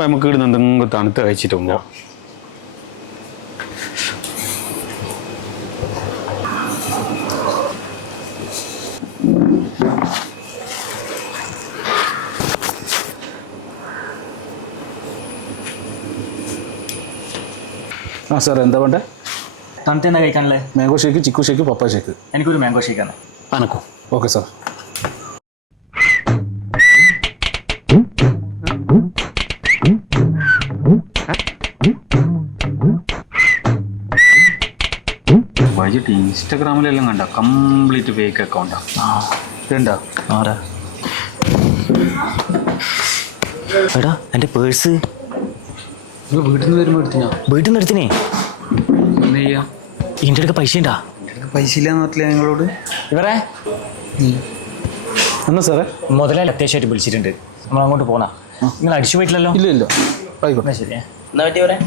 അപ്പം നമുക്ക് ഇടുന്ന എന്തെങ്കിലും തണുത്ത് കഴിച്ചിട്ട് പോകുമ്പോൾ ആ സാർ എന്താ വേണ്ടേ? തണുത്ത് എന്നാ കഴിക്കാനല്ലേ? Mango shake, chikoo shake, papaya shake. എനിക്കൊരു മാംഗോ ഷേക്കാണ്. അനക്കോ? Okay sir. വൈകിട്ട് ഇൻസ്റ്റാഗ്രാമിലെല്ലാം കണ്ട കംപ്ലീറ്റ് ഫേക്ക് അക്കൗണ്ടാ. ഇതുണ്ടോ? ആരാ? എടാ എൻ്റെ പേഴ്സ് വീട്ടിൽ നിന്ന് വരുമ്പോൾ എടുത്തിനാ? വീട്ടിൽ നിന്ന് എടുത്തിനേ. എന്താ ചെയ്യാ? ഇതിൻ്റെ അടുക്ക പൈസ ഉണ്ടാ? പൈസ ഇല്ലാന്ന് പറഞ്ഞില്ല ഞങ്ങളോട്. ഇവരെ എന്നാ സാറേ? മുതലാളി അത്യാവശ്യമായിട്ട് വിളിച്ചിട്ടുണ്ട്, നമ്മൾ അങ്ങോട്ട് പോന്നാ. നിങ്ങൾ അടിച്ചു പോയിട്ടില്ലല്ലോ? ഇല്ല ഇല്ല, ആയിക്കോട്ടെ. ശരി. എന്താ പറ്റിയവരെ?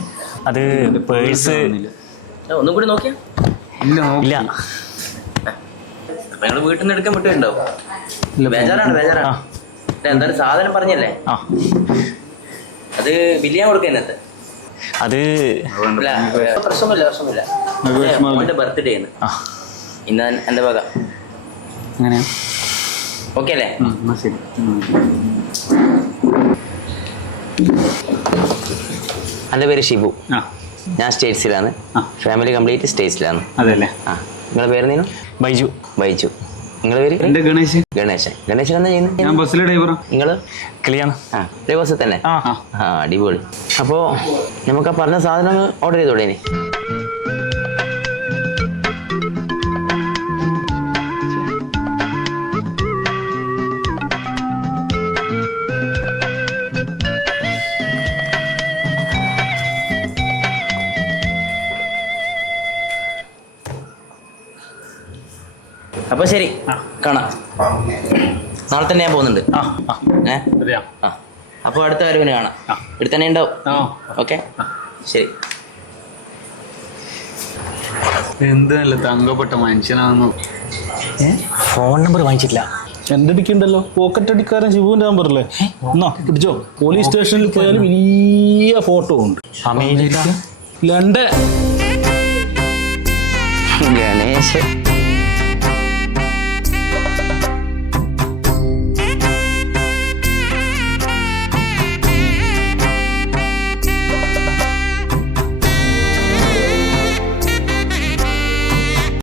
അത് പേഴ്സ് ഒന്നും കൂടി നോക്കിയാ? ഇല്ല ഇല്ല. ഞങ്ങൾ വീട്ടിൽ നിന്ന് എടുക്കാൻ വിട്ടുണ്ടാവും. ബേജാറാണ്. എന്തായാലും സാധനം പറഞ്ഞല്ലേ, അത് ബില്ലിയാൻ കൊടുക്കുക ഇന്നത്തെ. അത് പ്രശ്നമില്ല. മോന്റെ ബർത്ത്ഡേ ആണ് ഇന്ന്, എൻ്റെ വക. അങ്ങനെയാ? ഓക്കെ അല്ലേ? ശരി. എൻ്റെ പേര് ഷിബു. ഞാൻ സ്റ്റേറ്റ്സിലാണ്. Family complete സ്റ്റേറ്റ്സിലാണ്. അതെല്ലേ? നിങ്ങളുടെ പേര് നീനു? ബൈജു. നിങ്ങളുടെ പേര്? എൻ്റെ ഗണേശൻ. ഗണേശൻ എന്താ ചെയ്യുന്നത്? ഞാൻ ബസ്സിലെ ഡ്രൈവറാ. നിങ്ങള്? കിളിയാണ്. ഒരേ ബസ്സിൽ തന്നെ? അടിപൊളി. അപ്പോൾ നമുക്ക് ആ പറഞ്ഞ സാധനങ്ങൾ ഓർഡർ ചെയ്തോളേ ഇനി. അപ്പൊ ശരി, കാണാം. നാളെ തന്നെ ഞാൻ പോകുന്നുണ്ട്. അപ്പൊ അടുത്ത വരവിന് കാണാം. ഇവിടെ തന്നെ ഉണ്ടാവും. ഓക്കെ, ശരി. എന്ത് നല്ല തങ്കപ്പെട്ട മനുഷ്യനാണെന്നോ. Phone number വാങ്ങിച്ചിട്ടില്ല. എൻ്റെ അടിക്കുണ്ടല്ലോ, പോക്കറ്റ് അടിക്കാരൻ ശിവുവിൻ്റെ നമ്പറല്ലേ? എന്നാ പിടിച്ചോ. പോലീസ് സ്റ്റേഷനിൽ പോയാൽ വലിയ ഫോട്ടോ ഉണ്ട്. America, London. ഗണേശൻ.